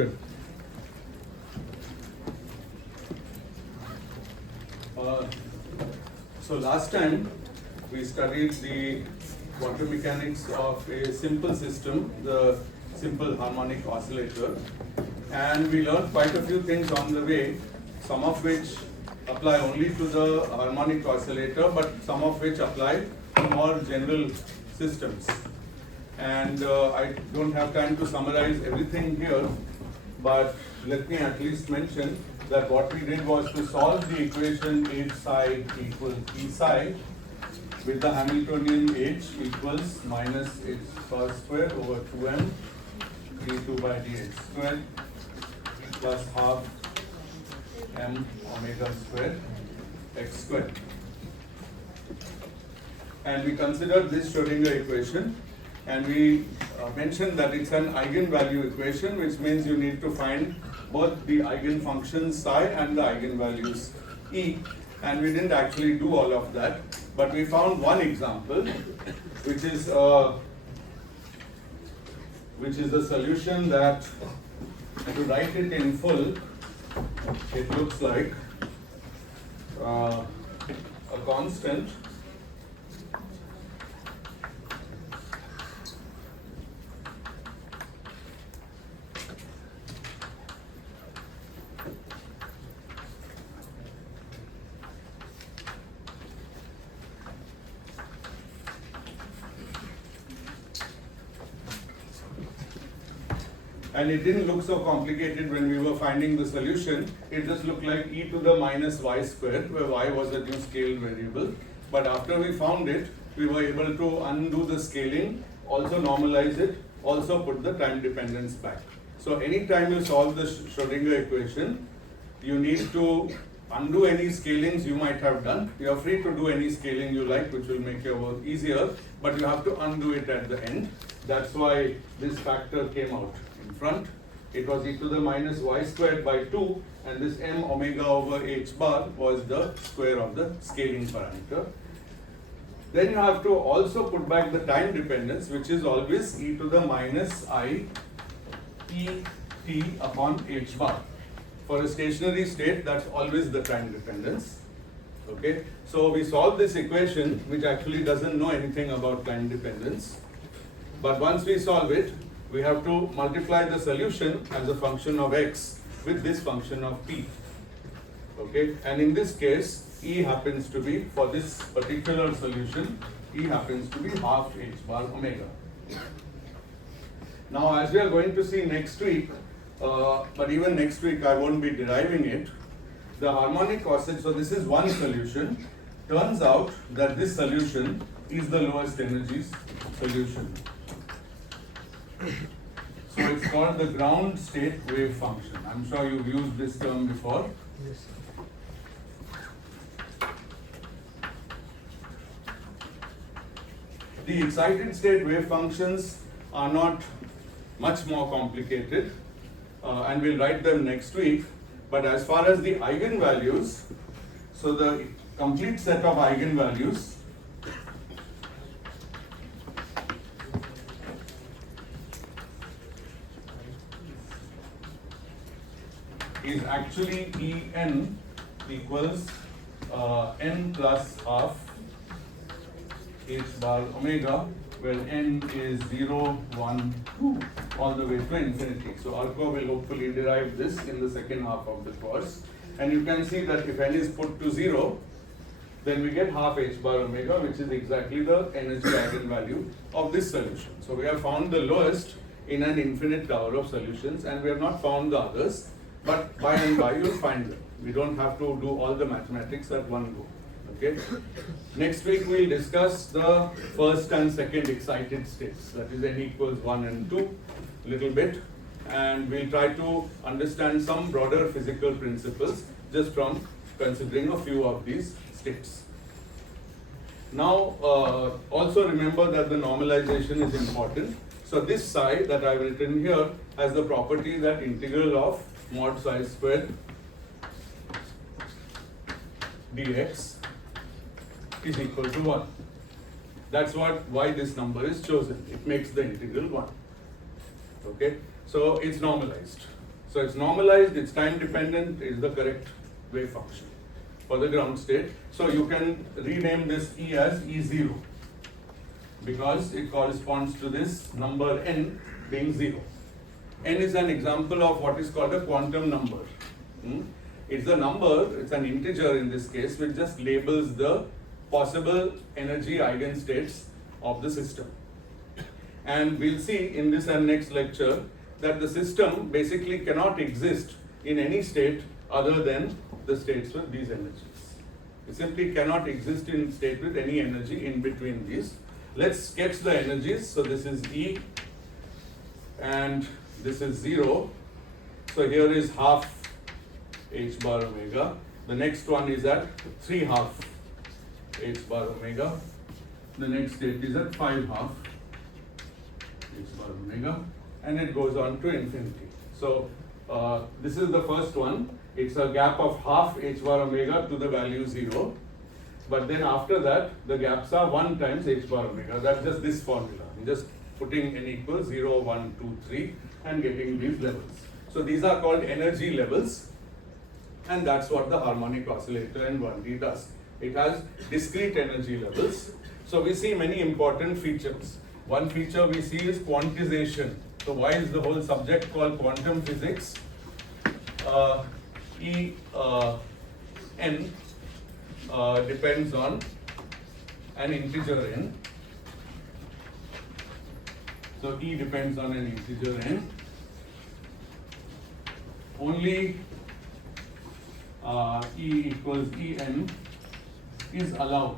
Good. So last time we studied the quantum mechanics of a simple system, the simple harmonic oscillator, and we learned quite a few things on the way, some of which apply only to the harmonic oscillator, but some of which apply to more general systems. And I don't have time to summarize everything here, but let me at least mention that what we did was to solve the equation H psi equals E psi with the Hamiltonian H equals minus H bar square over 2m d2 by dx square plus half m omega square x square. And we considered this Schrodinger equation, and we mentioned that it's an eigenvalue equation, which means you need to find both the eigenfunctions psi and the eigenvalues E, and we didn't actually do all of that, but we found one example, which is a solution that, to write it in full, it looks like a constant and it didn't look so complicated when we were finding the solution. It just looked like e to the minus y squared, where y was a new scaled variable. But after we found it, we were able to undo the scaling, also normalize it, also put the time dependence back. So anytime you solve the Schrodinger equation, you need to undo any scalings you might have done. You are free to do any scaling you like, which will make your work easier, but you have to undo it at the end. That's why this factor came out in front. It was e to the minus y squared by 2, and this m omega over h bar was the square of the scaling parameter. Then you have to also put back the time dependence, which is always e to the minus I e t upon h bar. For a stationary state, that's always the time dependence. Okay, so we solve this equation, which actually doesn't know anything about time dependence. But once we solve it, we have to multiply the solution as a function of x with this function of t. Okay, and in this case, E happens to be, for this particular solution, E happens to be half h bar omega. Now, as we are going to see next week, but even next week I won't be deriving it, the harmonic oscillator, so this is one solution. Turns out that this solution is the lowest energy solution. So it's called the ground state wave function. I'm sure you've used this term before. Yes. The excited state wave functions are not much more complicated, and we'll write them next week. But as far as the eigenvalues, so the complete set of eigenvalues is actually En equals n plus half h bar omega, where n is 0, 1, 2, all the way to infinity. So Arco will hopefully derive this in the second half of the course. And you can see that if n is put to 0, then we get half h bar omega, which is exactly the energy eigenvalue of this solution. So we have found the lowest in an infinite tower of solutions, and we have not found the others, but by and by you'll find them. We don't have to do all the mathematics at one go. Okay. Next week we'll discuss the first and second excited states, that is n equals 1 and 2, little bit, and we'll try to understand some broader physical principles just from considering a few of these states. Now, also remember that the normalization is important. So this psi that I've written here has the property that integral of mod psi squared dx is equal to 1. That's why this number is chosen. It makes the integral 1. Okay, so it's normalized. So it's normalized, it's time dependent, is the correct wave function for the ground state. So you can rename this E as E0 because it corresponds to this number n being 0. N is an example of what is called a quantum number. It's a number, it's an integer in this case, which just labels the possible energy eigenstates of the system. And we'll see in this and next lecture that the system basically cannot exist in any state other than the states with these energies. It simply cannot exist in state with any energy in between these. Let's sketch the energies. So this is E and this is 0. So here is half h bar omega. The next one is at 3 half h bar omega. The next state is at 5 half h bar omega, and it goes on to infinity. So this is the first one. It's a gap of half h bar omega to the value 0. But then after that, the gaps are 1 times h bar omega. That's just this formula. I'm just putting n equals 0, 1, 2, 3 and getting these levels. So these are called energy levels. And that's what the harmonic oscillator in 1D does. It has discrete energy levels. So we see many important features. One feature we see is quantization. So why is the whole subject called quantum physics? n depends on an integer n. So E depends on an integer n. Only E equals En is allowed.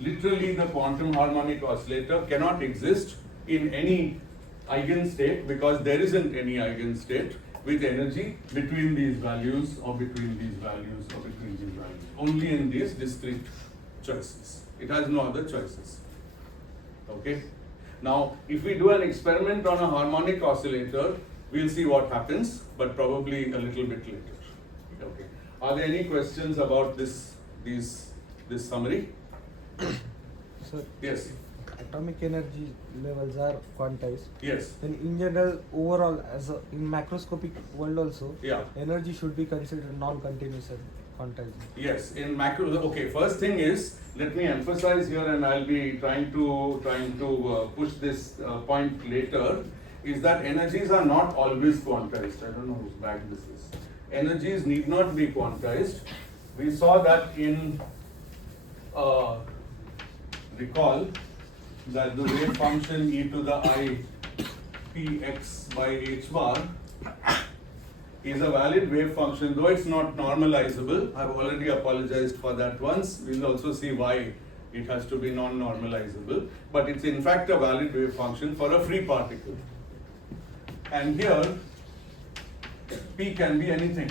Literally, the quantum harmonic oscillator cannot exist in any eigenstate because there isn't any eigenstate with energy between these values or between these values or between these values. Only in these discrete choices. It has no other choices. Okay? Now, if we do an experiment on a harmonic oscillator, we'll see what happens, but probably a little bit later. Okay. Are there any questions about this summary? Sir, Yes. atomic energy levels are quantized. Yes. Then in general, overall, in macroscopic world also, Yeah. energy should be considered non-continuous and quantized. Yes. In macro. Okay. First thing is, let me emphasize here, and I'll be trying to push this point later. Is that energies are not always quantized. I don't know whose bag this is. Energies need not be quantized. We saw that in recall that the wave function e to the I px by h bar is a valid wave function, though it's not normalizable. I've already apologized for that once. We'll also see why it has to be non-normalizable. But it's in fact a valid wave function for a free particle. And here, P can be anything.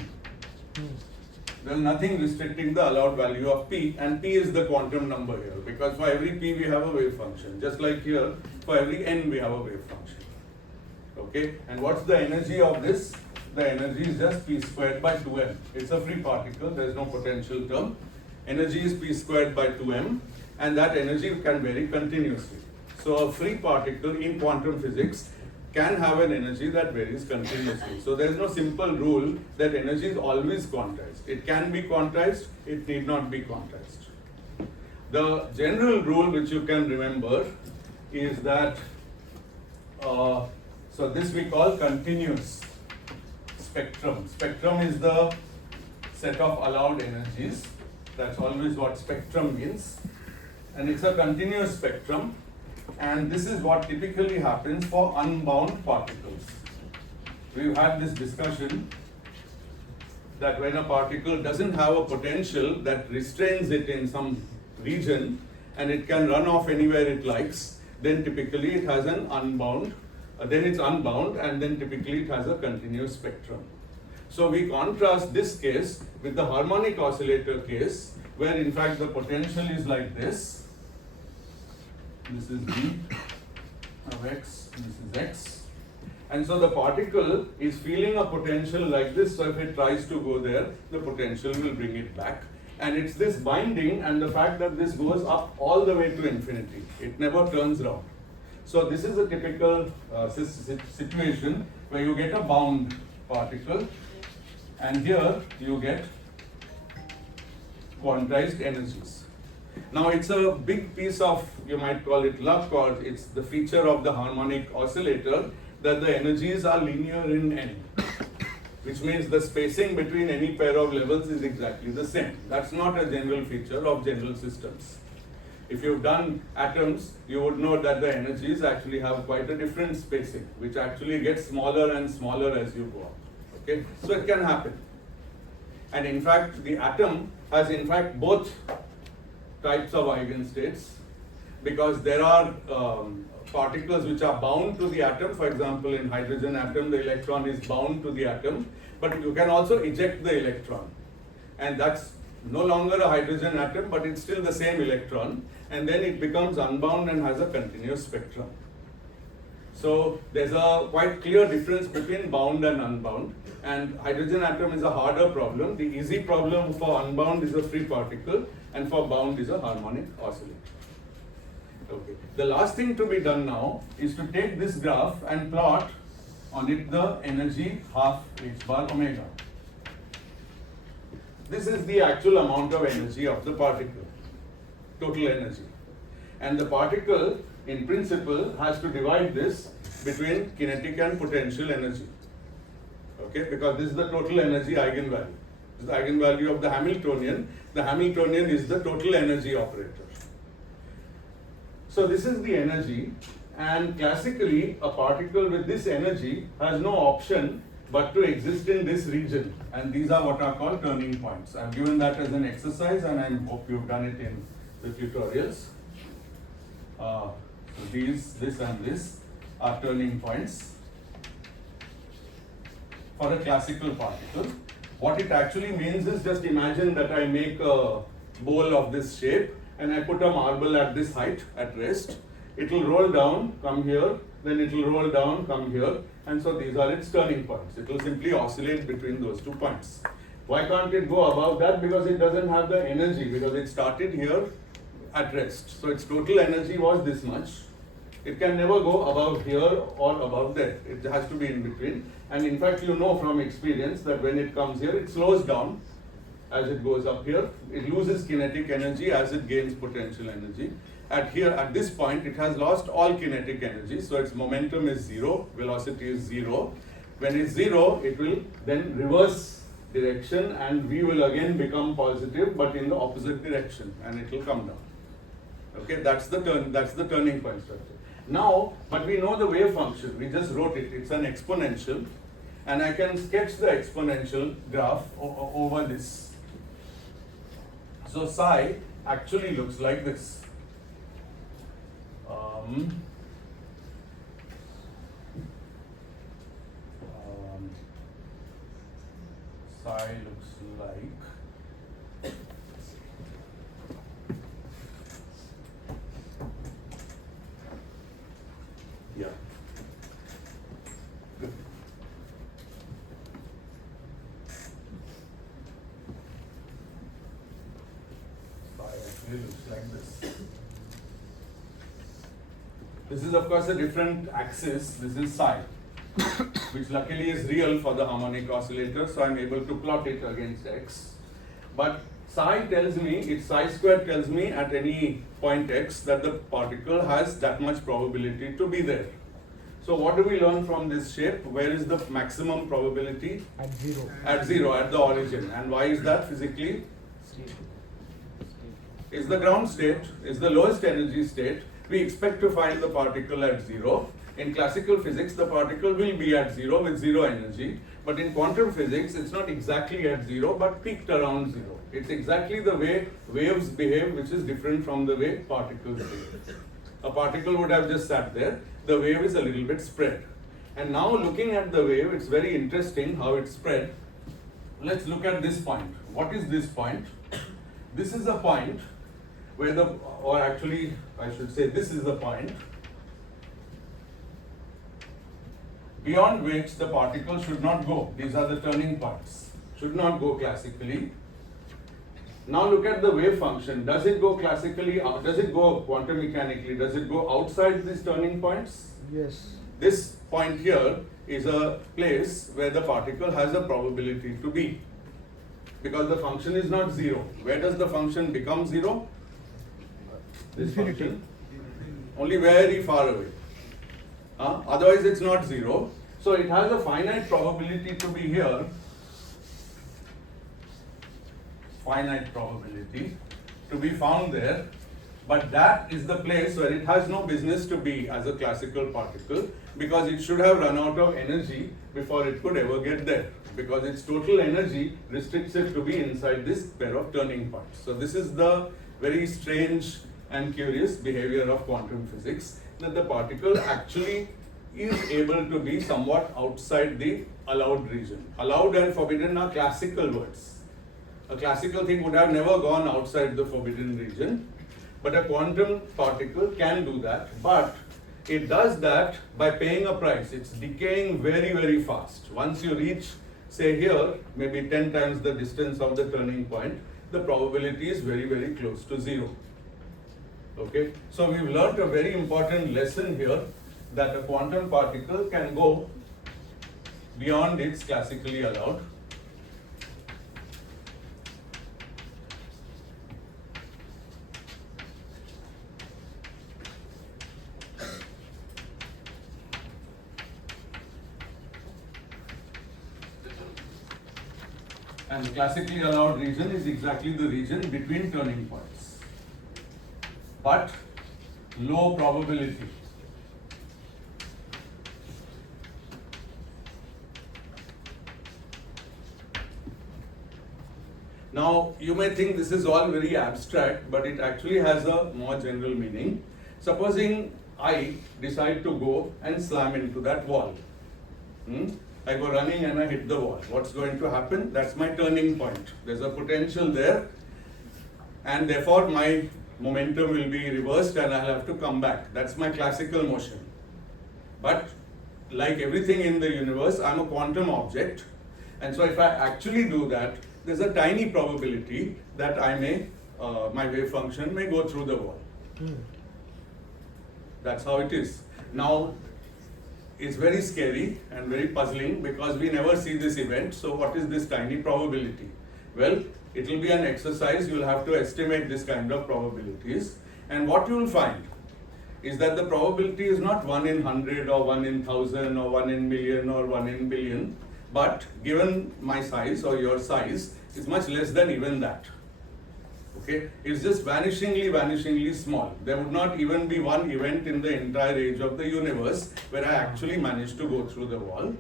There is nothing restricting the allowed value of P, and P is the quantum number here, because for every P we have a wave function. Just like here, for every N we have a wave function. Okay, and what's the energy of this? The energy is just P squared by 2m. It's a free particle, there is no potential term. Energy is P squared by 2m, and that energy can vary continuously. So a free particle in quantum physics can have an energy that varies continuously. So there is no simple rule that energy is always quantized. It can be quantized, it need not be quantized. The general rule which you can remember is that, so this we call continuous spectrum. Spectrum is the set of allowed energies. That's always what spectrum means. And it's a continuous spectrum. And this is what typically happens for unbound particles. We've had this discussion that when a particle doesn't have a potential that restrains it in some region and it can run off anywhere it likes, then typically it has an unbound, then it's unbound, and then typically it has a continuous spectrum. So we contrast this case with the harmonic oscillator case, where in fact the potential is like this. This is V of x, this is x. And so the particle is feeling a potential like this, so if it tries to go there, the potential will bring it back. And it's this binding and the fact that this goes up all the way to infinity. It never turns around. So this is a typical situation where you get a bound particle, and here you get quantized energies. Now it's a big piece of, you might call it luck, or it's the feature of the harmonic oscillator that the energies are linear in n, which means the spacing between any pair of levels is exactly the same. That's not a general feature of general systems. If you've done atoms, you would know that the energies actually have quite a different spacing, which actually gets smaller and smaller as you go up. Okay, so it can happen. And in fact, the atom has in fact both types of eigenstates, because there are particles which are bound to the atom. For example, in hydrogen atom, the electron is bound to the atom, but you can also eject the electron. And that's no longer a hydrogen atom, but it's still the same electron, and then it becomes unbound and has a continuous spectrum. So there's a quite clear difference between bound and unbound, and hydrogen atom is a harder problem. The easy problem for unbound is a free particle, and for bound is a harmonic oscillator. Okay. The last thing to be done now is to take this graph and plot on it the energy half h bar omega. This is the actual amount of energy of the particle, total energy. And the particle, in principle, has to divide this between kinetic and potential energy. Okay, because this is the total energy eigenvalue. This is the eigenvalue of the Hamiltonian. The Hamiltonian is the total energy operator. So this is the energy, and classically a particle with this energy has no option but to exist in this region, and these are what are called turning points. I've given that as an exercise, and I hope you've done it in the tutorials. So this and this are turning points for a classical particle. What it actually means is, just imagine that I make a bowl of this shape and I put a marble at this height at rest. It will roll down, come here, then it will roll down, come here, and so these are its turning points. It will simply oscillate between those 2 points. Why can't it go above that? Because it doesn't have the energy, because it started here at rest. So its total energy was this much. It can never go above here or above there. It has to be in between. And in fact, you know from experience that when it comes here, it slows down as it goes up here. It loses kinetic energy as it gains potential energy. At this point, it has lost all kinetic energy, so its momentum is 0, velocity is 0. When it's 0, it will then reverse direction, and V will again become positive, but in the opposite direction, and it will come down. Okay, that's the turning point structure. Now, but we know the wave function. We just wrote it. It's an exponential, and I can sketch the exponential graph over this. So psi actually looks like this. Psi looks like yeah. Good. Psi actually looks like this. This is of course a different axis. This is psi, which luckily is real for the harmonic oscillator, so I'm able to plot it against x. But psi tells me, its psi square tells me at any point x that the particle has that much probability to be there. So what do we learn from this shape? Where is the maximum probability? At 0. At 0, at the origin. And why is that physically? It's the ground state, it's the lowest energy state. We expect to find the particle at 0. In classical physics, the particle will be at 0 with 0 energy. But in quantum physics, it's not exactly at 0, but peaked around 0. It's exactly the way waves behave, which is different from the way particles behave. A particle would have just sat there. The wave is a little bit spread. And now looking at the wave, it's very interesting how it's spread. Let's look at this point. What is this point? This is the point where or actually, I should say, this is the point beyond which the particle should not go. These are the turning points. Should not go classically. Now look at the wave function. Does it go classically, does it go quantum mechanically, does it go outside these turning points? Yes. This point here is a place where the particle has a probability to be. Because the function is not zero. Where does the function become zero? This Infinity. function. Only very far away. Otherwise it's not zero. So it has a finite probability to be here. Finite probability to be found there. But that is the place where it has no business to be as a classical particle, because it should have run out of energy before it could ever get there, because its total energy restricts it to be inside this pair of turning points. So this is the very strange and curious behavior of quantum physics, that the particle actually is able to be somewhat outside the allowed region. Allowed and forbidden are classical words. A classical thing would have never gone outside the forbidden region. But a quantum particle can do that, but it does that by paying a price. It's decaying very, very fast. Once you reach, say here, maybe 10 times the distance of the turning point, the probability is very, very close to zero. Okay? So we've learnt a very important lesson here, that a quantum particle can go beyond its classically allowed. And the classically allowed region is exactly the region between turning points, but low probability. Now, you may think this is all very abstract, but it actually has a more general meaning. Supposing I decide to go and slam into that wall. I go running and I hit the wall. What's going to happen? That's my turning point. There's a potential there, and therefore my momentum will be reversed and I'll have to come back. That's my classical motion. But like everything in the universe, I'm a quantum object, and so if I actually do that, there's a tiny probability that I may, my wave function may go through the wall. That's how it is. Now, it's very scary and very puzzling because we never see this event. So what is this tiny probability? Well, it will be an exercise. You will have to estimate this kind of probabilities. And what you will find is that the probability is not 1 in 100 or 1 in 1000 or 1 in million or 1 in billion. But given my size or your size, it's much less than even that. Okay, it's just vanishingly small. There would not even be one event in the entire age of the universe where I actually managed to go through the wall.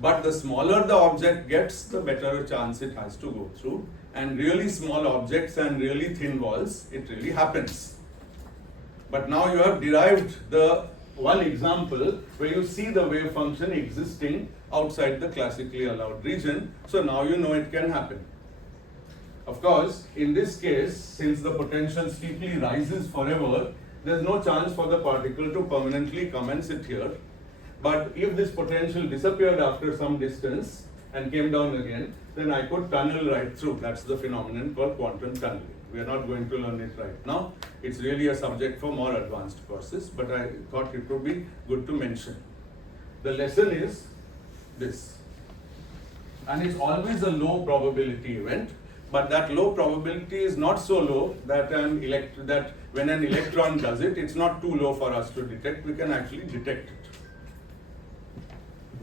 But the smaller the object gets, the better a chance it has to go through. And really small objects and really thin walls, it really happens. But now you have derived the one example where you see the wave function existing outside the classically allowed region. So now you know it can happen. Of course, in this case, since the potential steeply rises forever, there is no chance for the particle to permanently come and sit here. But if this potential disappeared after some distance and came down again, then I could tunnel right through. That's the phenomenon called quantum tunneling. We are not going to learn it right now. It's really a subject for more advanced courses, but I thought it would be good to mention. The lesson is this. And it's always a low probability event. But that low probability is not so low that when an electron does it, it's not too low for us to detect. We can actually detect it.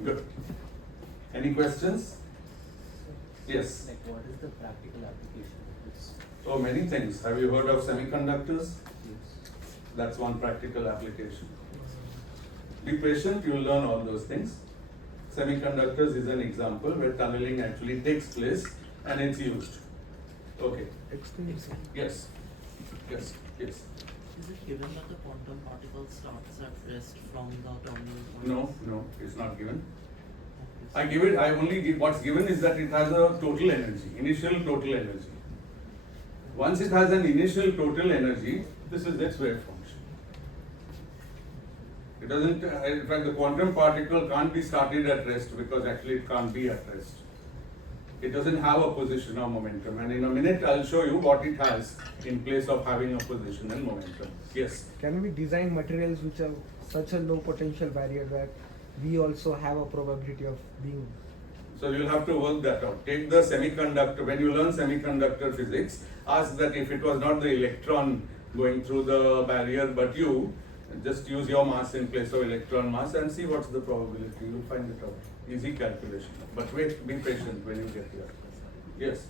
Good. Any questions? Yes. Like, what is the practical application of this? So many things. Have you heard of semiconductors? Yes. That's one practical application. Be patient, you will learn all those things. Semiconductors is an example where tunneling actually takes place and it's used. Okay. Yes. Yes. Yes. Is it given that the quantum particle starts at rest from the terminal point? No, it's not given. I give it, I only give, what's given is that it has a total energy, initial total energy. Once it has an initial total energy, this is its wave function. It doesn't, in fact, the quantum particle can't be started at rest because actually it can't be at rest. It doesn't have a position or momentum, and in a minute I'll show you what it has in place of having a position and momentum. Yes. Can we design materials which have such a low potential barrier that we also have a probability of being? So you'll have to work that out. Take the semiconductor, when you learn semiconductor physics, ask that if it was not the electron going through the barrier but you, just use your mass in place of electron mass and see what's the probability. You'll find it out. Easy calculation. But wait, be patient when you get here. Yes?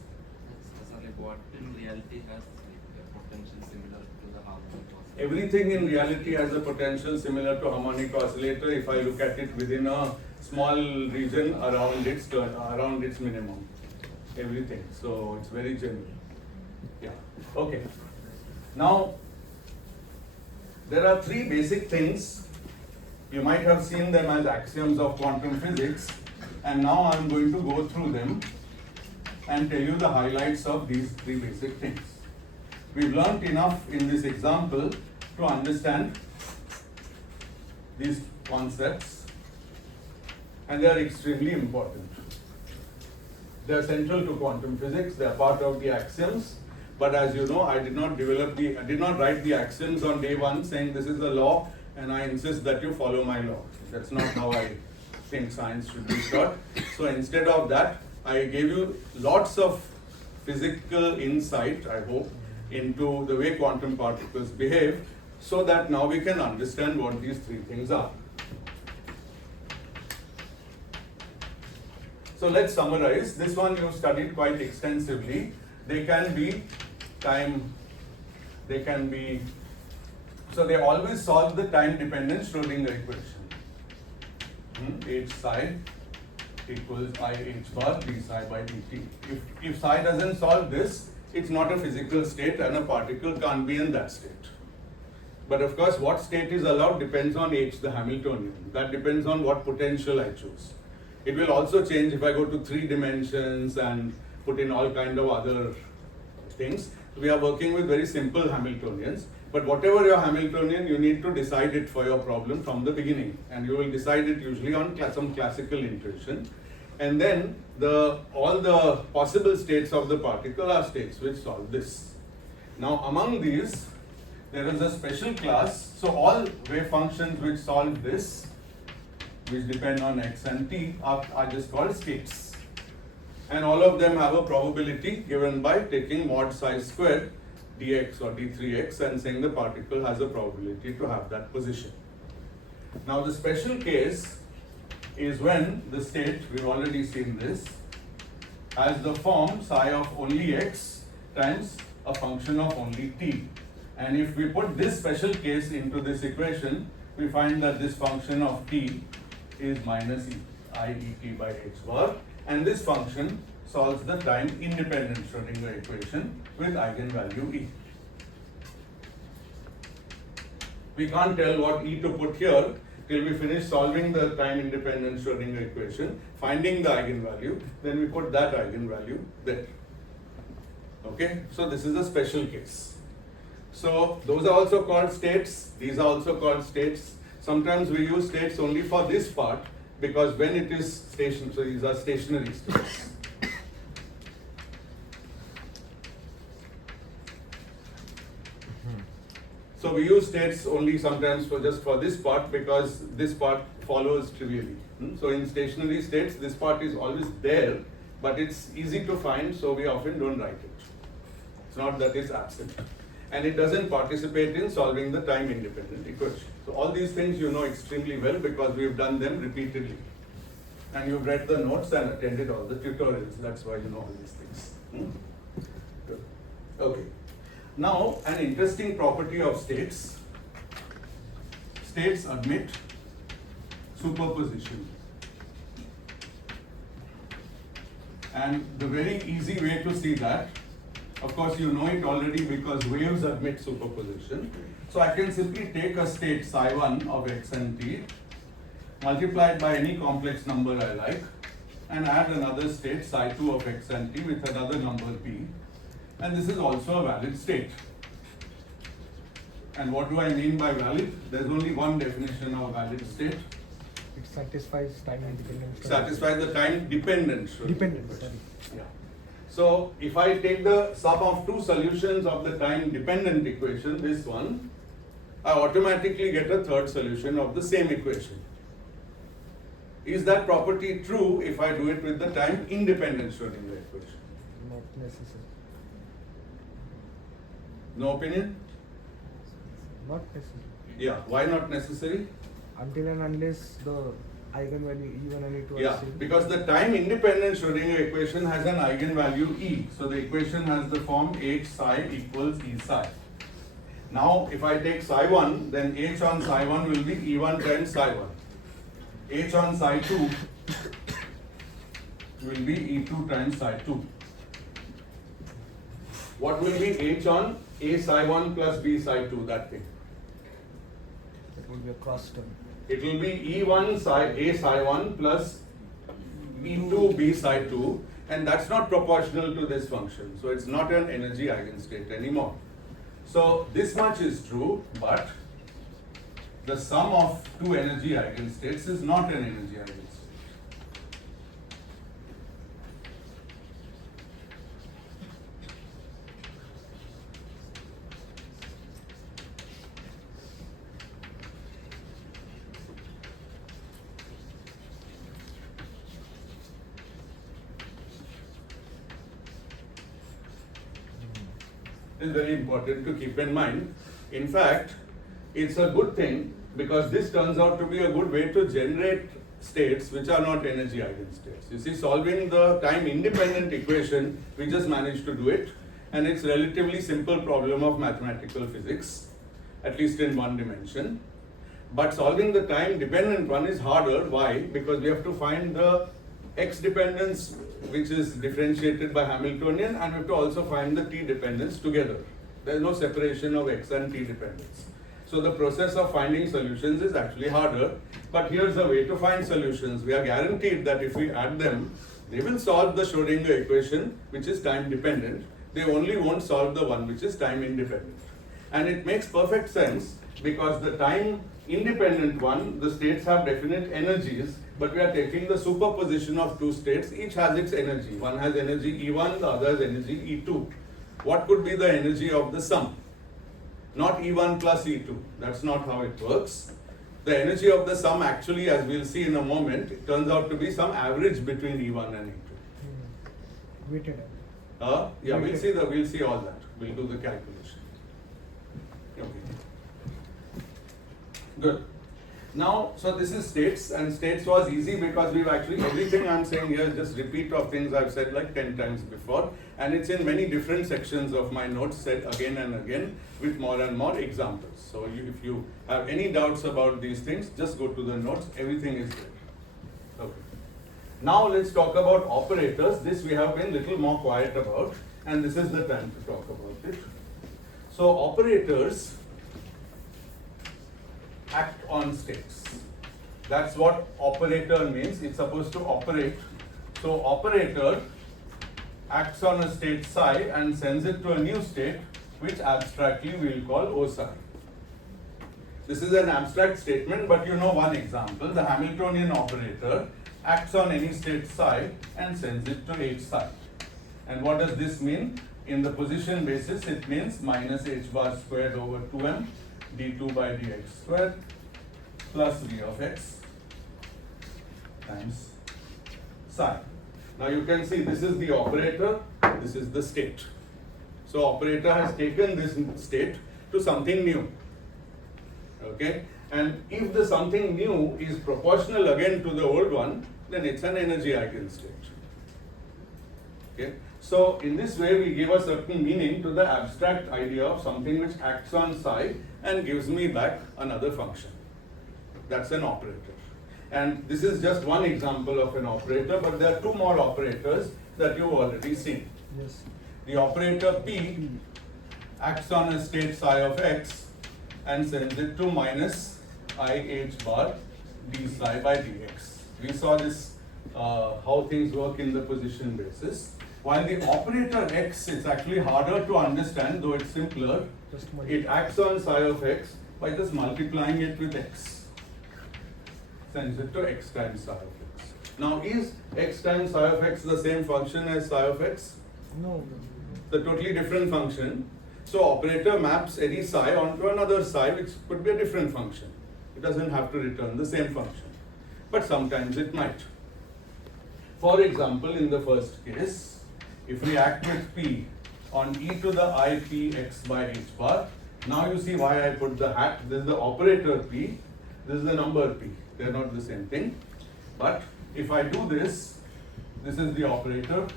So like what in reality has like a potential similar to the harmonic oscillator? Everything in reality has a potential similar to harmonic oscillator if I look at it within a small region around its minimum. Everything. So it's very general. Yeah. Okay. Now there are three basic things. You might have seen them as axioms of quantum physics, and now I'm going to go through them and tell you the highlights of these three basic things. We've learnt enough in this example to understand these concepts, and they are extremely important. They are central to quantum physics, they are part of the axioms, but as you know, I did not write the axioms on day one saying this is a law and I insist that you follow my law. That's not how I think science should be taught. So instead of that, I gave you lots of physical insight, I hope, into the way quantum particles behave, so that now we can understand what these three things are. So let's summarize. This one you've studied quite extensively. They can be so they always solve the time-dependent Schrodinger equation. H psi equals I h bar d psi by dt. If psi doesn't solve this, it's not a physical state and a particle can't be in that state. But of course, what state is allowed depends on h, the Hamiltonian. That depends on what potential I choose. It will also change if I go to 3 dimensions and put in all kind of other things. We are working with very simple Hamiltonians. But whatever your Hamiltonian, you need to decide it for your problem from the beginning. And you will decide it usually on some classical intuition. And then all the possible states of the particle are states which solve this. Now among these, there is a special class. So all wave functions which solve this, which depend on x and t, are just called states. And all of them have a probability given by taking mod psi squared dx or d3x and saying the particle has a probability to have that position. Now the special case is when the state, we've already seen this, has the form psi of only x times a function of only t. And if we put this special case into this equation, we find that this function of t is minus I et by h bar, and this function solves the time independent Schrodinger equation with eigenvalue e. We can't tell what e to put here till we finish solving the time independent Schrodinger equation, finding the eigenvalue, then we put that eigenvalue there. Okay, so this is a special case. So those are also called states, these are also called states. Sometimes we use states only for this part because when it is stationary, so these are stationary states. So we use states only sometimes for just for this part because this part follows trivially. So in stationary states, this part is always there, but it's easy to find, so we often don't write it. It's not that it's absent. And it doesn't participate in solving the time independent equation. So all these things you know extremely well because we've done them repeatedly. And you've read the notes and attended all the tutorials. That's why you know all these things. Good. Okay. Now, an interesting property of states. States admit superposition. And the very easy way to see that, of course you know it already because waves admit superposition. So I can simply take a state psi1 of x and t, multiplied by any complex number I like, and add another state psi2 of x and t with another number p. And this is also a valid state. And what do I mean by valid? There's only one definition of valid state. it satisfies time independent. Satisfy the time dependent Schrodinger Dependent, equation. sorry. Yeah. So if I take the sum of two solutions of the time dependent equation, this one, I automatically get a third solution of the same equation. Is that property true if I do it with the time independent Schrodinger equation? Not necessary. No opinion? Not necessary. Yeah. Why not necessary? Until and unless the eigenvalue E1 and E2 are Yeah, same. because the time independent Schrodinger equation has an eigenvalue E. So the equation has the form H psi equals E psi. Now if I take psi 1, then H on psi 1 will be E1 times psi 1. H on psi 2 will be E2 times psi 2. What will be H on A psi 1 plus B psi 2, that thing? That would be a cross term. It will be E1 psi A psi 1 plus E2 B psi 2, and that's not proportional to this function. So it's not an energy eigenstate anymore. So this much is true, but the sum of two energy eigenstates is not an energy eigenstate. Is very important to keep in mind. In fact, it's a good thing because this turns out to be a good way to generate states which are not energy eigenstates. You see, solving the time independent equation, we just managed to do it, and it's relatively simple problem of mathematical physics, at least in one dimension. But solving the time dependent one is harder. Why? Because we have to find the x dependence which is differentiated by Hamiltonian, and we have to also find the t dependence together. There is no separation of x and t dependence. So the process of finding solutions is actually harder, but here's a way to find solutions. We are guaranteed that if we add them, they will solve the Schrodinger equation which is time dependent. They only won't solve the one which is time independent. And it makes perfect sense because the time independent one, the states have definite energies, but we are taking the superposition of two states. Each has its energy. One has energy E1, the other has energy E2. What could be the energy of the sum? Not E1 plus E2. That's not how it works. The energy of the sum actually, as we'll see in a moment, it turns out to be some average between E1 and E2. Weighted. Yeah, we'll see all that. We'll do the calculation. Okay. Good. Now, so this is states, and states was easy because we've actually, everything I'm saying here is just repeat of things I've said like 10 times before, and it's in many different sections of my notes said again and again with more and more examples. So if you have any doubts about these things, just go to the notes, everything is there. Okay. Now let's talk about operators. This we have been little more quiet about, and this is the time to talk about it. So operators act on states. That's what operator means. It's supposed to operate. So operator acts on a state psi and sends it to a new state, which abstractly we will call O psi. This is an abstract statement, but you know one example. The Hamiltonian operator acts on any state psi and sends it to H psi. And what does this mean? In the position basis, it means minus h bar squared over 2m d2 by dx squared plus v of x times psi. Now you can see this is the operator, this is the state. So operator has taken this state to something new. Okay? And if the something new is proportional again to the old one, then it's an energy eigenstate. Okay? So in this way we give a certain meaning to the abstract idea of something which acts on psi and gives me back another function. That's an operator. And this is just one example of an operator, but there are two more operators that you've already seen. Yes. The operator P acts on a state psi of x and sends it to minus I h bar d psi by dx. We saw this, how things work in the position basis. While the operator x, it's actually harder to understand, though it's simpler. It acts on psi of x by just multiplying it with x. sends it to x times psi of x. Now is x times psi of x the same function as psi of x? No. It's a totally different function. So operator maps any psi onto another psi, which could be a different function. It doesn't have to return the same function, but sometimes it might. For example, in the first case, if we act with p on e to the I p x by h bar, now you see why I put the hat. This is the operator p, this is the number p. They are not the same thing. But if I do this, this is the operator.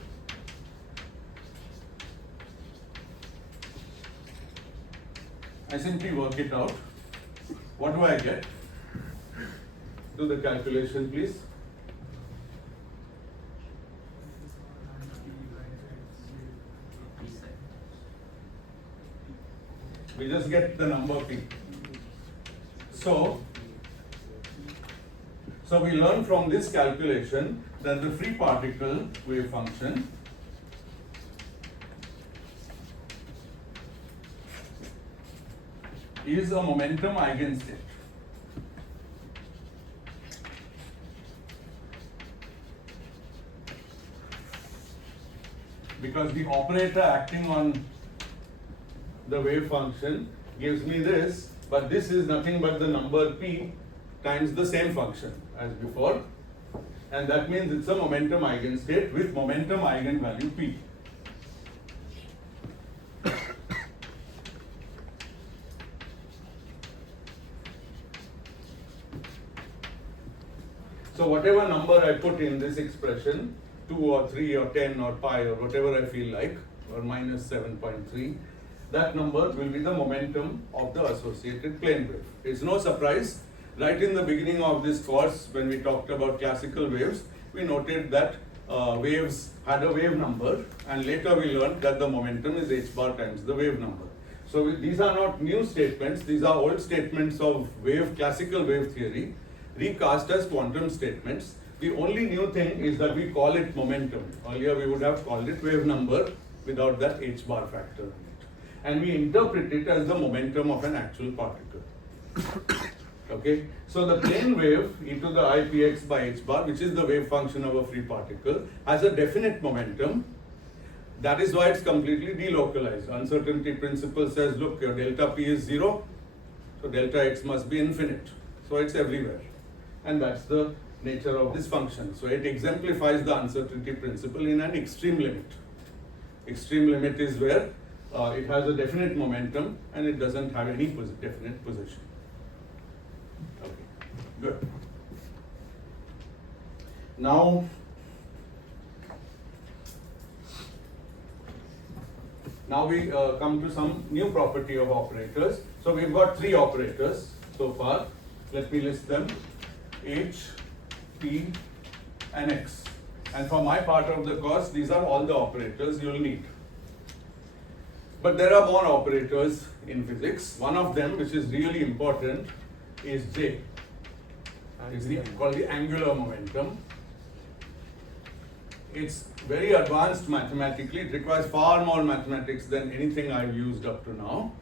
I simply work it out. What do I get? Do the calculation, please. We just get the number p. So we learn from this calculation that the free particle wave function is a momentum eigenstate. Because the operator acting on the wave function gives me this, but this is nothing but the number p times the same function as before, and that means it's a momentum eigenstate with momentum eigenvalue p. So whatever number I put in this expression, 2 or 3 or 10 or pi or whatever I feel like, or minus 7.3, that number will be the momentum of the associated plane wave. It's no surprise, right in the beginning of this course when we talked about classical waves, we noted that waves had a wave number, and later we learned that the momentum is h bar times the wave number. So these are not new statements, these are old statements of classical wave theory, recast as quantum statements. The only new thing is that we call it momentum. Earlier we would have called it wave number without that h bar factor in it. And we interpret it as the momentum of an actual particle. Okay, so the plane wave e to the I px by h bar, which is the wave function of a free particle, has a definite momentum. That is why it's completely delocalized. Uncertainty principle says, look, your delta p is 0, so delta x must be infinite. So it's everywhere. And that's the nature of this function. So it exemplifies the uncertainty principle in an extreme limit. Extreme limit is where it has a definite momentum and it doesn't have any definite position. Okay, good. Now, we come to some new property of operators. So we've got 3 operators so far. Let me list them: H, P, and X. And for my part of the course, these are all the operators you'll need. But there are more operators in physics. One of them, which is really important, is J. It's called the angular momentum. It's very advanced mathematically. It requires far more mathematics than anything I've used up to now.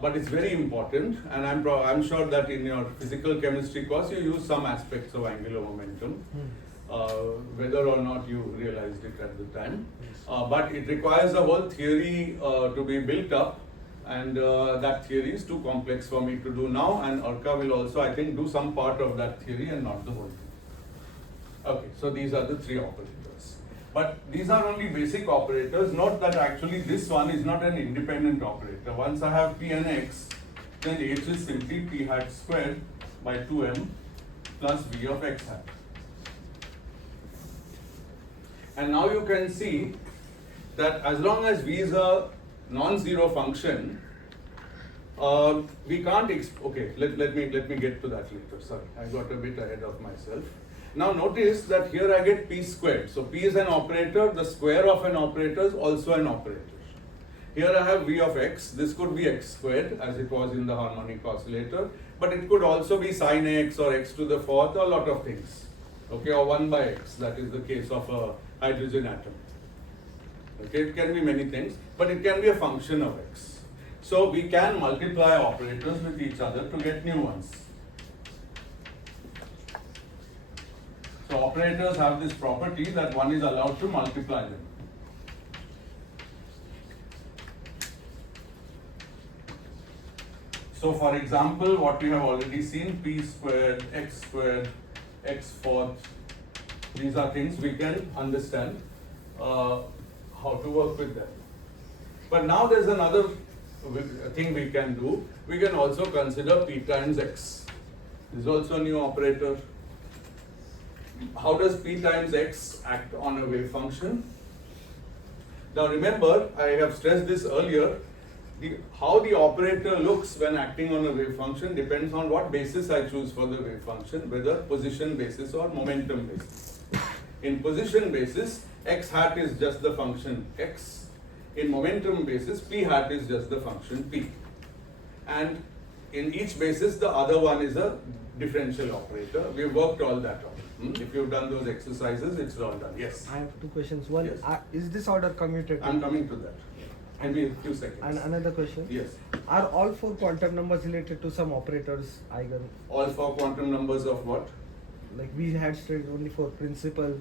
But it's very important, and I'm sure that in your physical chemistry course you use some aspects of angular momentum, whether or not you realized it at the time. But it requires a whole theory to be built up, and that theory is too complex for me to do now, and Arka will also, I think, do some part of that theory and not the whole thing. Okay, so these are the 3 operators. But these are only basic operators. Note that actually this one is not an independent operator. Once I have P and X, then H is simply P hat squared by 2m plus V of X hat. And now you can see that as long as V is a non-zero function, we can't, okay, let me get to that later. Sorry, I got a bit ahead of myself. Now notice that here I get P squared. So P is an operator, the square of an operator is also an operator. Here I have V of X, this could be X squared as it was in the harmonic oscillator, but it could also be sin X or X to the 4th, a lot of things. Okay, or 1 by X, that is the case of a hydrogen atom. Okay, it can be many things, but it can be a function of X. So we can multiply operators with each other to get new ones. So operators have this property that one is allowed to multiply them. So for example, what we have already seen, p squared, x fourth, these are things we can understand how to work with them. But now there's another thing we can do. We can also consider p times x. This is also a new operator. How does p times x act on a wave function? Now remember, I have stressed this earlier, how the operator looks when acting on a wave function depends on what basis I choose for the wave function, whether position basis or momentum basis. In position basis, x hat is just the function x. In momentum basis, p hat is just the function p. And in each basis, the other one is a differential operator. We've worked all that out. If you've done those exercises, it's all done. Yes? I have two questions. One, Yes. is this order commutative? I'm coming to that. Give me a few seconds. And another question. Yes. Are all four quantum numbers related to some operators eigen? All four quantum numbers of what? Like we had studied only for principal.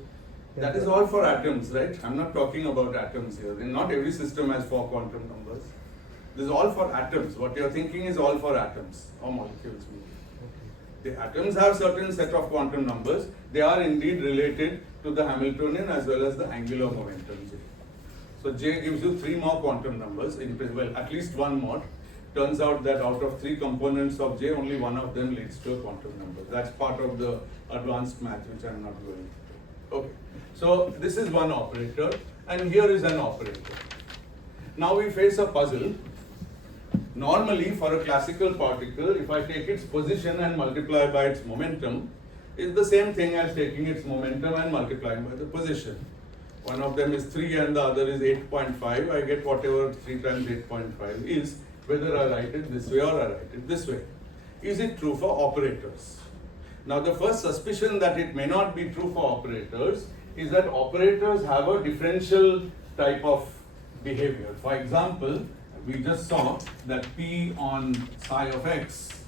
That is all for atoms, right? I'm not talking about atoms here. Not every system has four quantum numbers. This is all for atoms. What you're thinking is all for atoms or molecules. The atoms have certain set of quantum numbers. They are indeed related to the Hamiltonian as well as the angular momentum J. So J gives you 3 more quantum numbers, well, at least one more. Turns out that out of 3 components of J, only one of them leads to a quantum number. That's part of the advanced math, which I'm not going into. Okay, so this is one operator, and here is an operator. Now we face a puzzle. Normally, for a classical particle, if I take its position and multiply by its momentum, it's the same thing as taking its momentum and multiplying by the position. One of them is 3 and the other is 8.5. I get whatever 3 times 8.5 is, whether I write it this way or I write it this way. Is it true for operators? Now the first suspicion that it may not be true for operators is that operators have a differential type of behavior. For example, we just saw that P on psi of x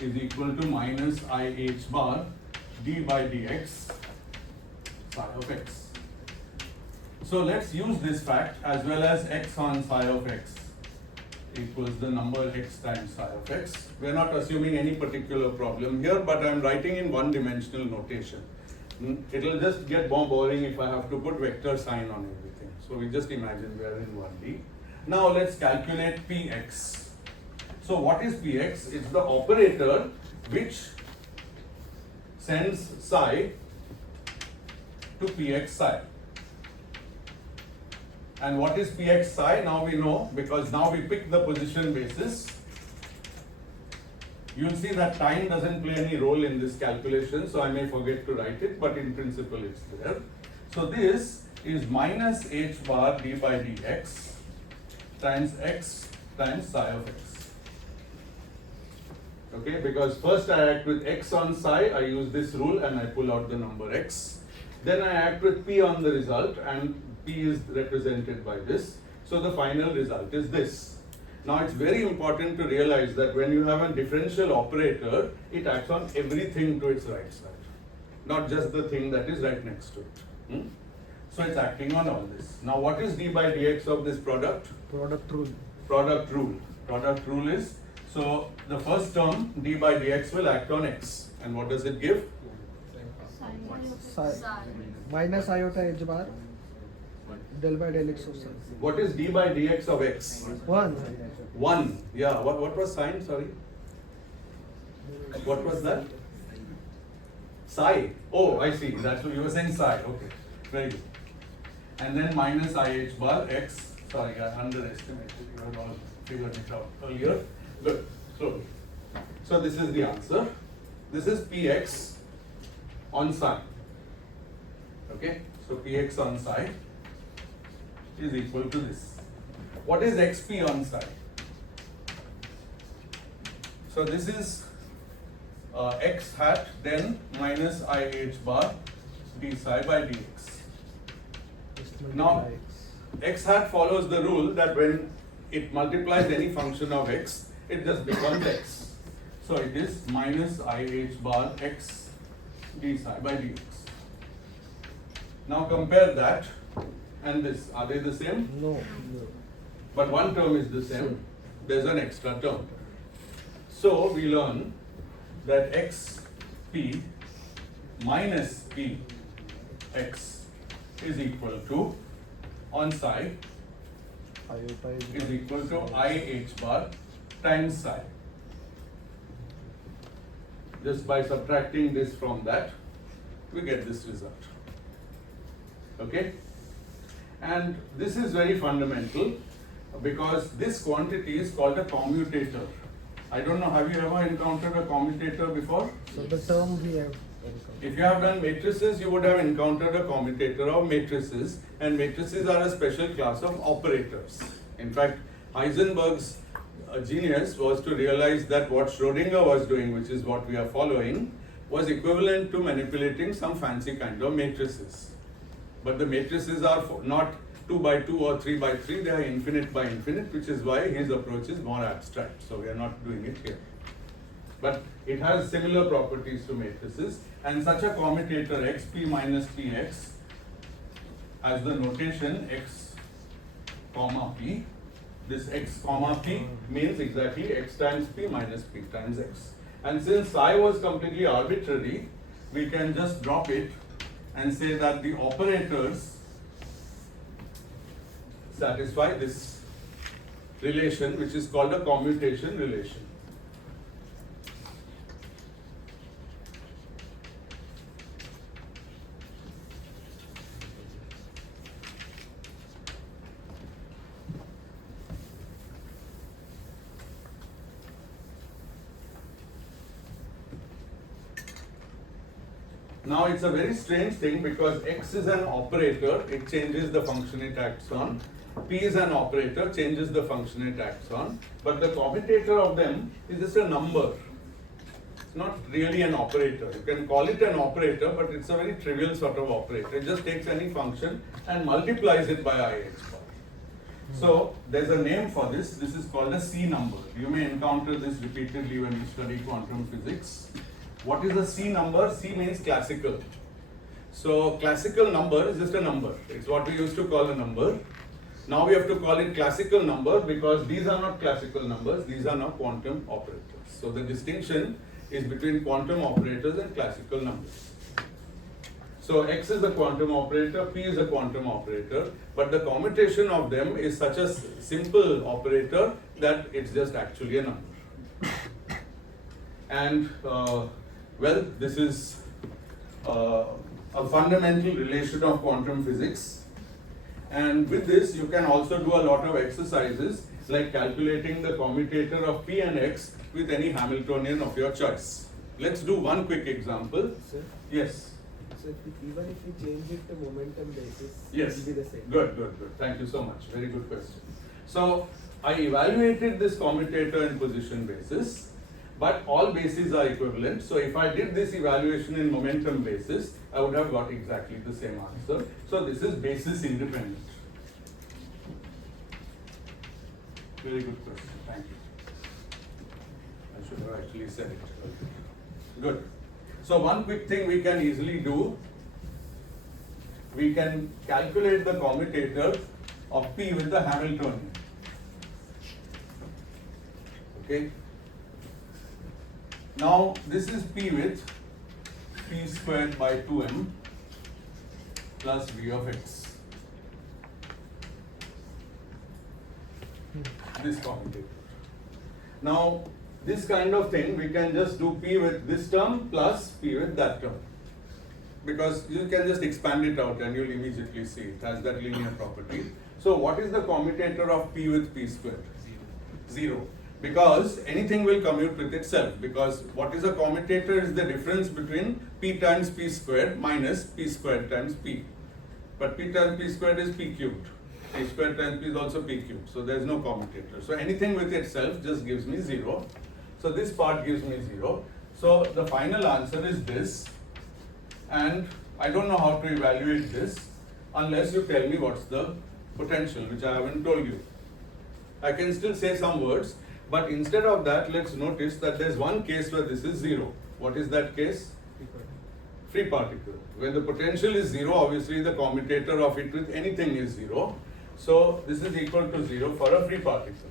is equal to minus IH bar d by dx psi of x. So let's use this fact as well as x on psi of x equals the number x times psi of x. We are not assuming any particular problem here, but I am writing in one-dimensional notation. It will just get more boring if I have to put vector sign on everything. So we just imagine we are in 1D. Now let's calculate Px. So what is Px? It's the operator which sends psi to Px psi. And what is Px psi? Now we know, because now we pick the position basis. You'll see that time doesn't play any role in this calculation, so I may forget to write it, but in principle it's there. So this is minus h bar d by dx times x times psi of x. Okay, because first I act with x on psi, I use this rule and I pull out the number x. Then I act with p on the result, and p is represented by this. So the final result is this. Now it's very important to realize that when you have a differential operator, it acts on everything to its right side, not just the thing that is right next to it. So it's acting on all this. Now what is d by dx of this product? Product rule. Product rule. Product rule is, so the first term d by dx will act on x. And what does it give? Psi. Minus iota h bar del by del x of psi. What is d by dx of x? 1. 1. Yeah, what was sign? Sorry. What was that? Psi. Oh, I see. That's what you were saying, psi. Okay. Very good. And then minus IH bar x. Sorry, I underestimated. You had all figured it out earlier. Good. So this is the answer. This is Px on psi. Okay. So Px on psi is equal to this. What is xp on psi? So this is x hat, then minus IH bar d psi by dx. Now, x hat follows the rule that when it multiplies any function of x, it just becomes x. So it is minus IH bar x d psi by dx. Now compare that and this. Are they the same? No. But one term is the same. There's an extra term. So we learn that xp minus px is equal to, on psi, Iota is equal to I h bar times psi. Just by subtracting this from that, we get this result. Okay? And this is very fundamental because this quantity is called a commutator. I don't know, have you ever encountered a commutator before? So the term we have. If you have done matrices, you would have encountered a commutator of matrices, and matrices are a special class of operators. In fact, Heisenberg's genius was to realize that what Schrödinger was doing, which is what we are following, was equivalent to manipulating some fancy kind of matrices. But the matrices are not 2 by 2 or 3 by 3, they are infinite by infinite, which is why his approach is more abstract. So we are not doing it here. But it has similar properties to matrices, and such a commutator xp minus px has the notation x comma p. This x comma p means exactly x times p minus p times x. And since psi was completely arbitrary, we can just drop it and say that the operators satisfy this relation, which is called a commutation relation. Now it's a very strange thing because x is an operator, it changes the function it acts on. P is an operator, changes the function it acts on. But the commutator of them is just a number. It's not really an operator. You can call it an operator, but it's a very trivial sort of operator. It just takes any function and multiplies it by IH bar. So there's a name for this. This is called a C number. You may encounter this repeatedly when you study quantum physics. What is a C number? C means classical. So classical number is just a number. It's what we used to call a number. Now we have to call it classical number because these are not classical numbers, these are now quantum operators. So the distinction is between quantum operators and classical numbers. So x is a quantum operator, p is a quantum operator, but the commutation of them is such a simple operator that it's just actually a number. And well, this is a fundamental relation of quantum physics. And with this, you can also do a lot of exercises like calculating the commutator of p and x with any Hamiltonian of your choice. Let's do one quick example. Sir? Yes. So even if we change it to momentum basis, Yes. it will be the same. Good. Thank you so much. Very good question. So I evaluated this commutator in position basis, but all bases are equivalent. So if I did this evaluation in momentum basis, I would have got exactly the same answer. So this is basis independent. Very good question. Thank you. I should have actually said it earlier. Good. So one quick thing we can easily do, we can calculate the commutator of P with the Hamiltonian. Okay. Now this is P with P squared by 2m plus V of x. This commutator. Now this kind of thing we can just do P with this term plus P with that term, because you can just expand it out and you'll immediately see it has that linear property. So what is the commutator of P with P squared? Zero. Because anything will commute with itself, because what is a commutator is the difference between P times P squared minus P squared times P. But P times P squared is P cubed. P squared times P is also P cubed. So there is no commutator. So anything with itself just gives me 0. So this part gives me 0. So the final answer is this. And I don't know how to evaluate this unless you tell me what's the potential, which I haven't told you. I can still say some words, but instead of that, let's notice that there's one case where this is 0. What is that case? free particle. When the potential is 0, obviously the commutator of it with anything is 0. So this is equal to 0 for a free particle.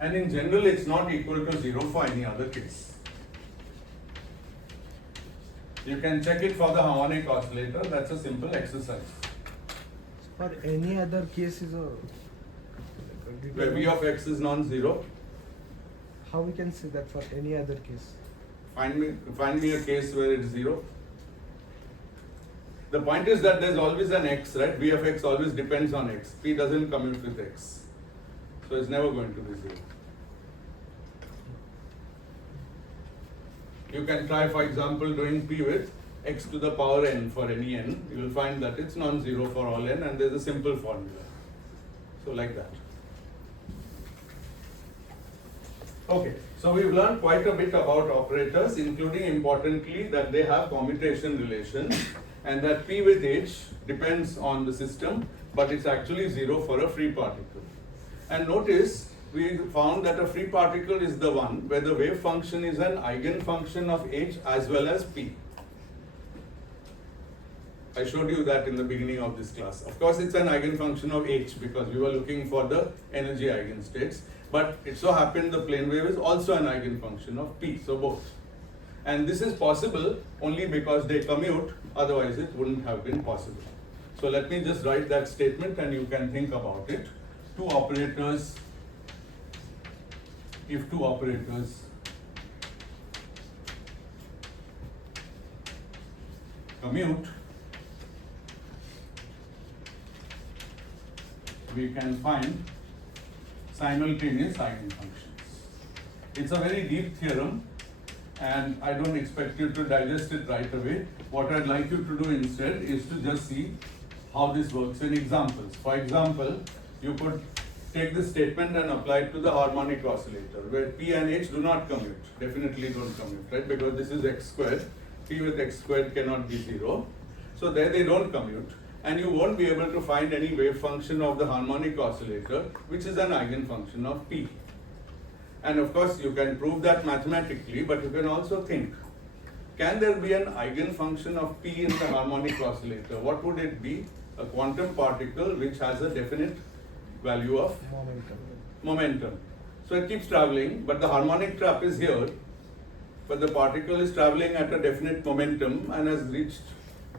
And in general, it's not equal to 0 for any other case. You can check it for the harmonic oscillator. That's a simple exercise. For any other case is a Where V of x is non-zero, how we can say that for any other case? find me a case where it's 0. The point is that there's always an x, right? V of x always depends on x. P doesn't commute with x. So it's never going to be 0. You can try, for example, doing P with x to the power n for any n. You will find that it's non-zero for all n, and there's a simple formula. So like that. Okay, so we've learned quite a bit about operators, including importantly that they have commutation relations and that P with H depends on the system, but it's actually 0 for a free particle. And notice we found that a free particle is the one where the wave function is an eigenfunction of H as well as P. I showed you that in the beginning of this class. Of course, it's an eigenfunction of H because we were looking for the energy eigenstates. But it so happened the plane wave is also an eigenfunction of P, so both. And this is possible only because they commute, otherwise it wouldn't have been possible. So let me just write that statement and you can think about it. Two operators, if two operators commute, we can find simultaneous eigenfunctions. It's a very deep theorem and I don't expect you to digest it right away. What I'd like you to do instead is to just see how this works in examples. For example, you could take this statement and apply it to the harmonic oscillator where P and H do not commute, definitely don't commute, right? Because this is x squared, P with x squared cannot be 0. So there they don't commute. And you won't be able to find any wave function of the harmonic oscillator, which is an eigenfunction of P. And of course, you can prove that mathematically, but you can also think, can there be an eigenfunction of P in the harmonic oscillator? What would it be? A quantum particle which has a definite value of momentum. So it keeps traveling, but the harmonic trap is here, but the particle is traveling at a definite momentum and has reached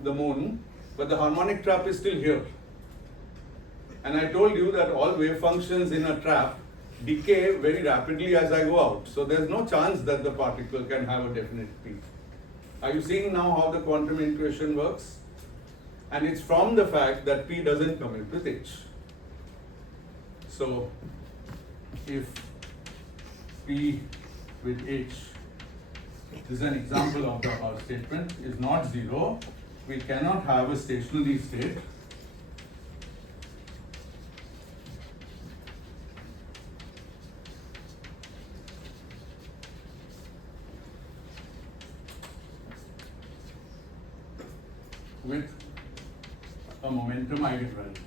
the moon. But the harmonic trap is still here. And I told you that all wave functions in a trap decay very rapidly as I go out. So there's no chance that the particle can have a definite P. Are you seeing now how the quantum intuition works? And it's from the fact that P doesn't commute with H. So if P with H, this is an example of the above statement, is not 0, we cannot have a stationary state with a momentum eigenvalue.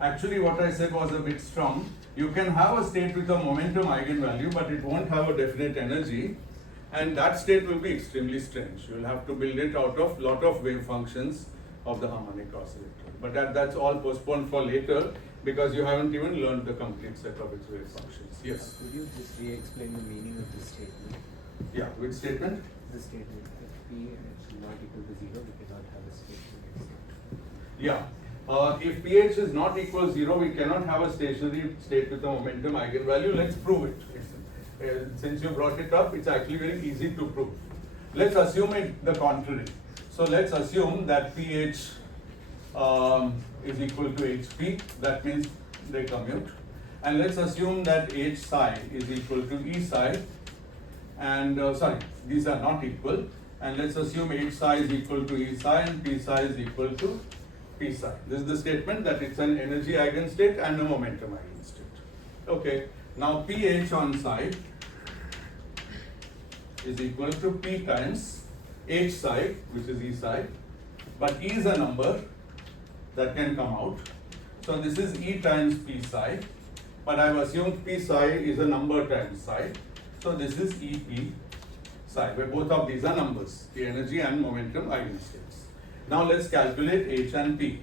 Actually, what I said was a bit strong. You can have a state with a momentum eigenvalue, but it won't have a definite energy. And that state will be extremely strange. You will have to build it out of lot of wave functions of the harmonic oscillator. But that's all postponed for later because you haven't even learned the complete set of its wave functions. Yes? Could you just re-explain the meaning of this statement? Yeah, which statement? The statement, if P is not equal to 0, we cannot have a stationary state. Yeah. If pH is not equal to 0, we cannot have a stationary state with a momentum eigenvalue. Let's prove it. Since you brought it up, it's actually very easy to prove. Let's assume it the contrary. So let's assume that pH is equal to HP. That means they commute. And let's assume that H psi is equal to E psi. And sorry, these are not equal. And let's assume H psi is equal to E psi and P psi is equal to P psi. This is the statement that it's an energy eigenstate and a momentum eigenstate. Okay. Now pH on psi is equal to P times H psi, which is E psi, but E is a number that can come out. So this is E times P psi, but I've assumed P psi is a number times psi. So this is EP psi, where both of these are numbers, the energy and momentum eigenstates. Now let's calculate H and P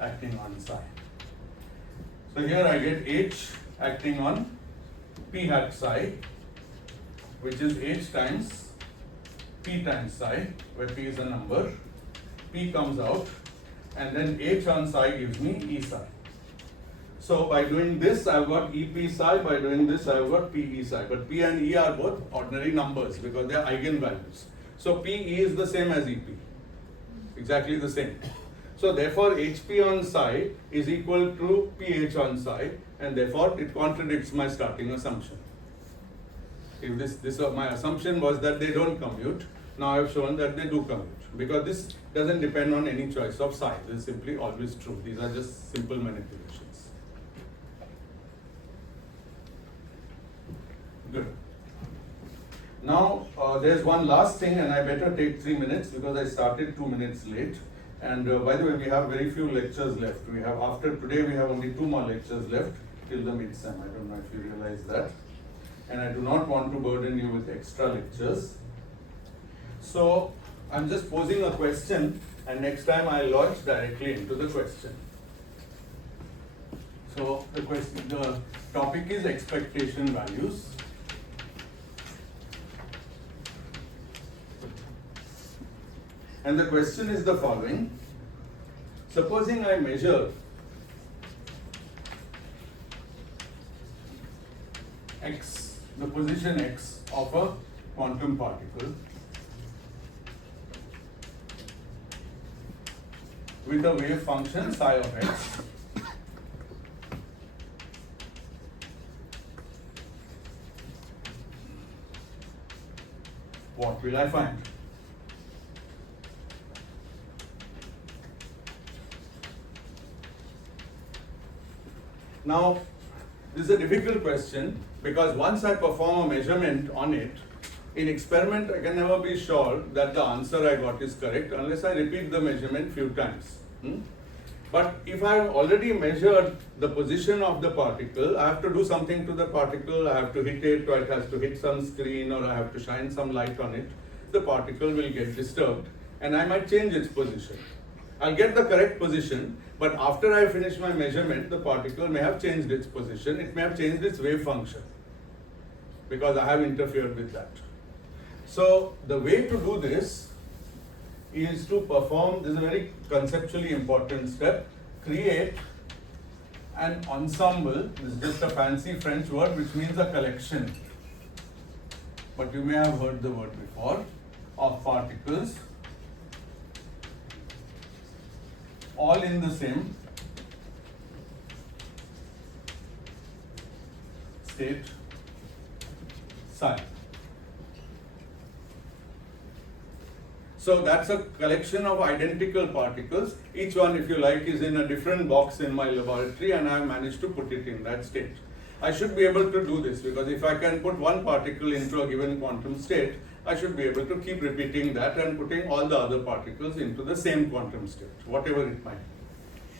acting on psi. So here I get H acting on P hat psi, which is H times P times psi, where P is a number. P comes out, and then H on psi gives me E psi. So by doing this, I've got EP psi, by doing this, I've got PE psi. But P and E are both ordinary numbers because they are eigenvalues. So PE is the same as EP, exactly the same. So therefore, HP on psi is equal to PH on psi, and therefore it contradicts my starting assumption. If my assumption was that they don't commute, now I've shown that they do commute, because this doesn't depend on any choice of psi. This is simply always true. These are just simple manipulations. Good. Now there's one last thing, and I better take 3 minutes because I started 2 minutes late. And by the way, we have very few lectures left. We have, after today, we have only 2 more lectures left till the mid-sem. I don't know if you realize that. And I do not want to burden you with extra lectures. So I'm just posing a question, and next time I'll launch directly into the question. So the topic is expectation values. And the question is the following. Supposing I measure x, the position x of a quantum particle with a wave function psi of x, what will I find? Now, this is a difficult question because once I perform a measurement on it, in experiment I can never be sure that the answer I got is correct unless I repeat the measurement few times. But if I have already measured the position of the particle, I have to do something to the particle, I have to hit it, or it has to hit some screen, or I have to shine some light on it. The particle will get disturbed and I might change its position. I'll get the correct position, but after I finish my measurement, the particle may have changed its position, it may have changed its wave function because I have interfered with that. So the way to do this is to perform, this is a very conceptually important step, create an ensemble, this is just a fancy French word which means a collection, but you may have heard the word before, of particles all in the same state psi. So that's a collection of identical particles. Each one, if you like, is in a different box in my laboratory, and I have managed to put it in that state. I should be able to do this because if I can put one particle into a given quantum state, I should be able to keep repeating that and putting all the other particles into the same quantum state, whatever it might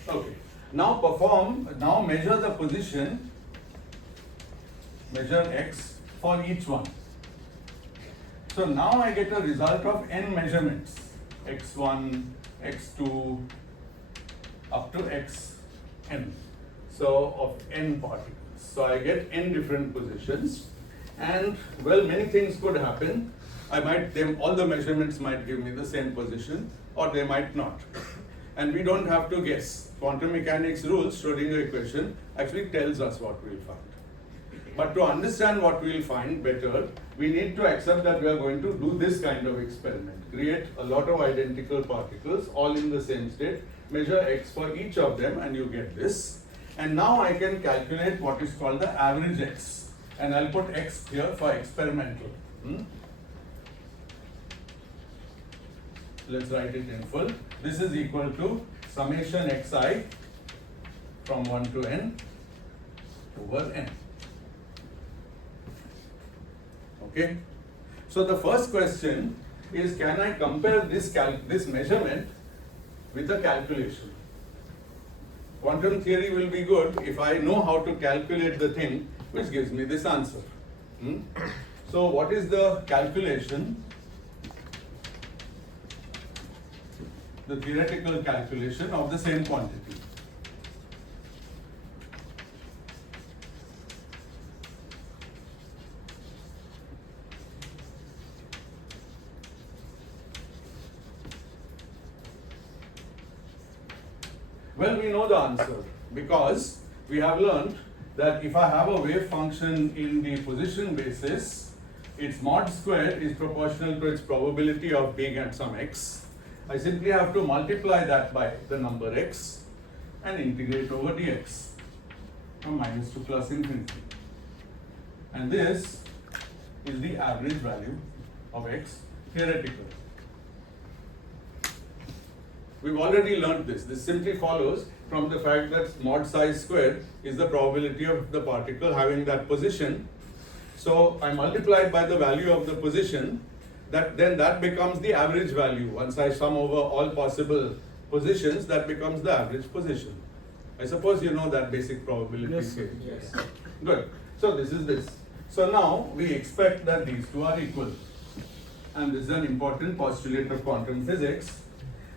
be. Okay. Now measure the position, measure x for each one. So now I get a result of n measurements, x1, x2, up to xn, so of n particles. So I get n different positions, and well, many things could happen. All the measurements might give me the same position, or they might not. And we don't have to guess. Quantum mechanics rules, Schrodinger equation, actually tells us what we'll find. But to understand what we'll find better, we need to accept that we are going to do this kind of experiment. Create a lot of identical particles, all in the same state, measure x for each of them, and you get this. And now I can calculate what is called the average x. And I'll put x here for experimental. Let's write it in full. This is equal to summation xi from 1 to n over n. Okay. So the first question is, can I compare this measurement with the calculation? Quantum theory will be good if I know how to calculate the thing which gives me this answer. So what is the calculation? The theoretical calculation of the same quantity. Well, we know the answer because we have learned that if I have a wave function in the position basis, its mod square is proportional to its probability of being at some x. I simply have to multiply that by the number x and integrate over dx from minus to plus infinity. And this is the average value of x theoretical. We've already learned this. This simply follows from the fact that mod size squared is the probability of the particle having that position. So I multiplied by the value of the position, then that becomes the average value. Once I sum over all possible positions, that becomes the average position. I suppose you know that basic probability Yes, case. Yes. Good. So this is this. So now we expect that these two are equal. And this is an important postulate of quantum physics,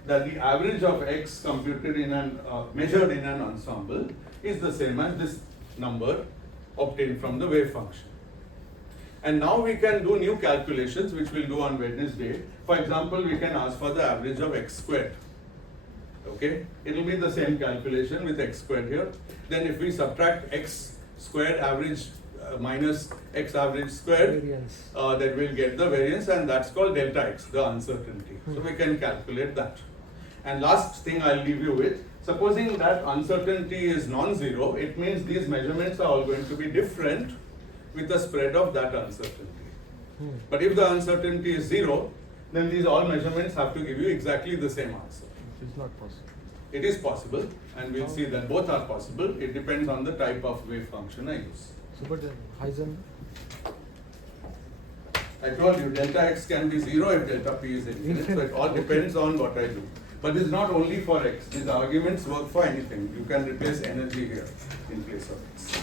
that the average of x computed in an measured in an ensemble is the same as this number obtained from the wave function. And now we can do new calculations, which we'll do on Wednesday. For example, we can ask for the average of x squared. Okay, it will be the same calculation with x squared here. Then if we subtract x squared average minus x average squared, Variance. then we'll get the variance, and that's called delta x, the uncertainty. So we can calculate that. And last thing I'll leave you with, supposing that uncertainty is non-zero, it means these measurements are all going to be different with the spread of that uncertainty. But if the uncertainty is zero, then these all measurements have to give you exactly the same answer. It is not possible. It is possible, and we'll see that both are possible. It depends on the type of wave function I use. So, but Heisenberg. I told you delta x can be zero if delta p is infinite, so it all depends on what I do. But it's not only for x. These arguments work for anything. You can replace energy here in place of x.